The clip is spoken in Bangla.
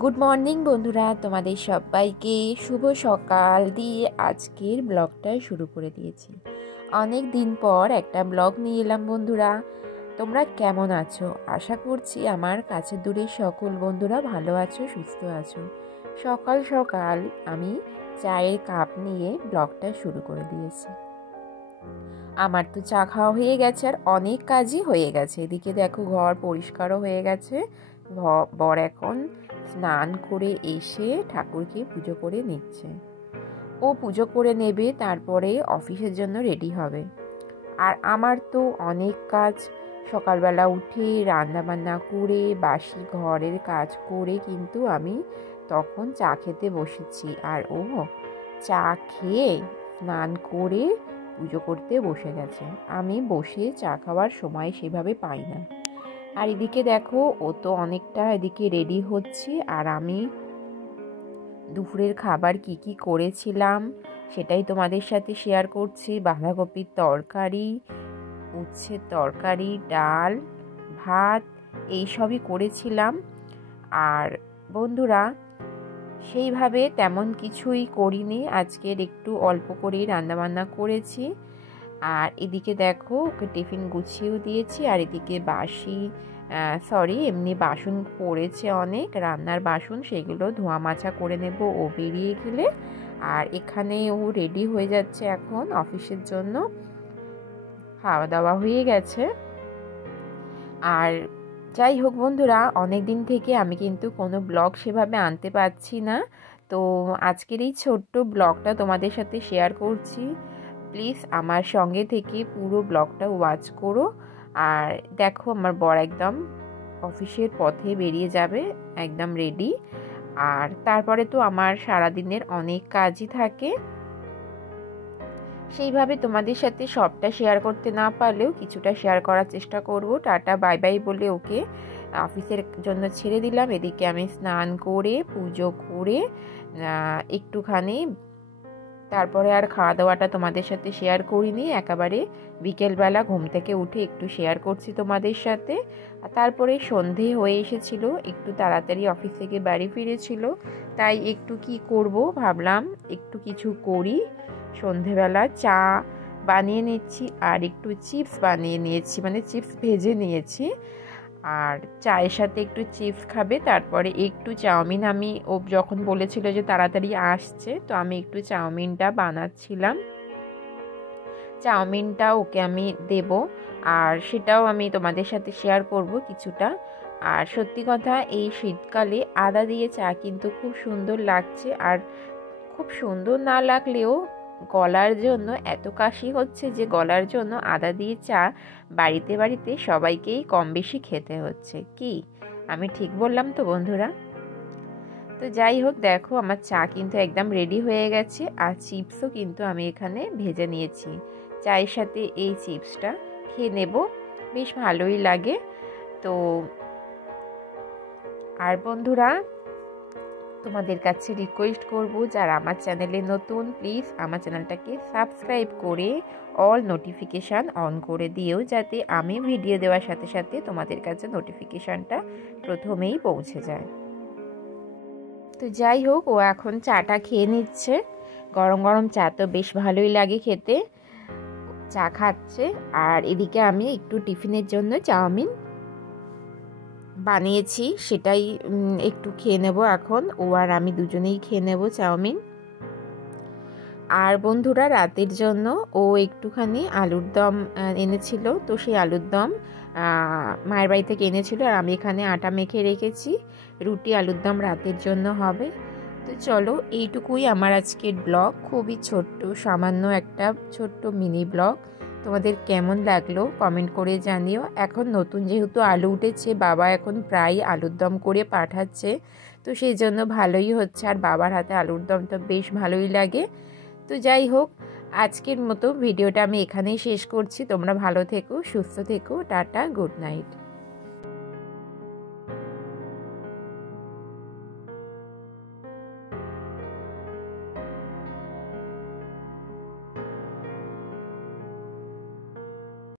গুড মর্নিং বন্ধুরা, তোমাদের সবাইকে শুভ সকাল দিয়ে আজকের ব্লগটা শুরু করে দিয়েছি। অনেক দিন পর একটা ব্লগ নিয়ে এলাম বন্ধুরা। তোমরা কেমন আছো? আশা করছি আমার কাছে দূরের সকল বন্ধুরা ভালো আছো, সুস্থ আছো। সকাল সকাল আমি চায়ের কাপ নিয়ে ব্লগটা শুরু করে দিয়েছি। আমার তো চা খাওয়া হয়ে গেছে আর অনেক কাজই হয়ে গেছে। এদিকে দেখো ঘর পরিষ্কারও হয়ে গেছে। বর এখন স্নান করে এসে ঠাকুরকে পুজো করে নিচ্ছে। ও পুজো করে নেবে, তারপরে অফিসের জন্য রেডি হবে। আর আমার তো অনেক কাজ, সকালবেলা উঠে রান্না বান্না করে বাসি ঘরের কাজ করে কিন্তু আমি তখন চা খেতে বসেছি। আর ও চা খেয়ে স্নান করে পুজো করতে বসে গেছে। আমি বসে চা খাওয়ার সময় সেভাবে পাই না। আর এদিকে দেখো ও তো অনেকটা এদিকে রেডি হচ্ছে, আর আমি দুপুরের খাবার কি করেছিলাম সেটাই তোমাদের সাথে শেয়ার করছি। বাঁধাকপির তরকারি, উচ্ছের তরকারি, ডাল, ভাত এইসবই করেছিলাম। আর বন্ধুরা সেইভাবে তেমন কিছুই করিনি, আজকের একটু অল্প করেই রান্নাবান্না করেছি। আর এদিকে দেখো ওকে টিফিন গুছিয়েও দিয়েছি। আর এদিকে এমনি বাসন পড়েছে অনেক, রান্নার বাসন, সেগুলো ধোয়া মোছা করে নেব ও বেরিয়ে গেলে। আর এখানে ও রেডি হয়ে যাচ্ছে এখন অফিসের জন্য। খাওয়া দাওয়া হয়ে গেছে। আর যাই হোক বন্ধুরা, অনেক দিন থেকে আমি কিন্তু কোনো ব্লগ সেভাবে আনতে পারছি না, তো আজকের এই ছোট্ট ব্লগটা তোমাদের সাথে শেয়ার করছি। প্লিজ আমার সঙ্গে থেকে পুরো ব্লগটা ওয়াচ করো। আর দেখো আমার বর একদম অফিসের পথে বেরিয়ে যাবে, একদম রেডি। আর তারপরে তো আমার সারাদিনের অনেক কাজই থাকে, সেইভাবে তোমাদের সাথে সবটা শেয়ার করতে না পারলেও কিছুটা শেয়ার করার চেষ্টা করব। টাটা বাই বাই বলে ওকে অফিসের জন্য ছেড়ে দিলাম। এদিকে আমি স্নান করে পুজো করে একটুখানি তারপরে আর খাওয়া দাওয়াটা তোমাদের সাথে শেয়ার করিনি, একেবারে বিকেলবেলা ঘুম থেকে উঠে একটু শেয়ার করছি তোমাদের সাথে। তারপরে সন্ধে হয়ে এসেছিল, একটু তাড়াতাড়ি অফিস থেকে বাড়ি ফিরেছিল, তাই একটু কি করব ভাবলাম একটু কিছু করি। সন্ধেবেলা চা বানিয়ে নিচ্ছি আর একটু চিপস বানিয়ে নিয়েছি, মানে চিপস ভেজে নিয়েছি। আর চায়ের সাথে একটু চিপস খাবে, তারপরে একটু চাউমিন, আমি ও যখন বলেছিল যে তাড়াতাড়ি আসছে, তো আমি একটু চাউমিনটা বানাচ্ছিলাম। চাউমিনটা ওকে আমি দেব, আর সেটাও আমি তোমাদের সাথে শেয়ার করব কিছুটা। আর সত্যি কথা, এই শীতকালে আদা দিয়ে চা কিন্তু খুব সুন্দর লাগছে। আর খুব সুন্দর না লাগলেও গলার জন্য এত কাশি হচ্ছে যে গলার জন্য আদা দিয়ে চা বাড়িতে বাড়িতে সবাইকেই কম বেশি খেতে হচ্ছে। কি আমি ঠিক বললাম তো বন্ধুরা? তো যাই হোক, দেখো আমার চা কিন্তু একদম রেডি হয়ে গেছে। আর চিপসও কিন্তু আমি এখানে ভেজে নিয়েছি। চায়ের সাথে এই চিপসটা খেয়ে নেব, বেশ ভালোই লাগে। তো আর বন্ধুরা, তোমাদের কাছে রিকোয়েস্ট করব, যারা আমার চ্যানেলে নতুন, প্লিজ আমার চ্যানেলটাকে সাবস্ক্রাইব করে অল নোটিফিকেশান অন করে দিও, যাতে আমি ভিডিও দেওয়ার সাথে সাথে তোমাদের কাছে নোটিফিকেশানটা প্রথমেই পৌঁছে যায়। তো যাই হোক, ও এখন চাটা খেয়ে নিচ্ছে। গরম গরম চা তো বেশ ভালোই লাগে খেতে, চা খাচ্ছে। আর এদিকে আমি একটু টিফিনের জন্য চাউমিন বানিয়েছি, সেটাই একটু খেয়ে নেব এখন। ও আর আমি দুজনেই খেয়ে নেব চাউমিন। আর বন্ধুরা, রাতের জন্য ও একটুখানি আলুর দম এনেছিল, তো সেই আলুর দম মায়ের বাড়ি থেকে এনেছিল, আর আমি এখানে আটা মেখে রেখেছি। রুটি আলুর দম রাতের জন্য হবে। তো চলো, এইটুকুই আমার আজকের ব্লগ, খুবই ছোট্ট সামান্য একটা ছোট্ট মিনি ব্লগ। তোমাদের কেমন লাগলো কমেন্ট করে জানিও। এখন নতুন যেহেতু আলু উঠেছে, বাবা এখন প্রায় আলুর দম করে পাঠাচ্ছে, তো সেই জন্য ভালোই হচ্ছে। আর বাবার হাতে আলুর দম তো বেশ ভালোই লাগে। তো যাই হোক, আজকের মতো ভিডিওটা আমি এখানেই শেষ করছি। তোমরা ভালো থেকো, সুস্থ থেকো, টাটা, গুড নাইট।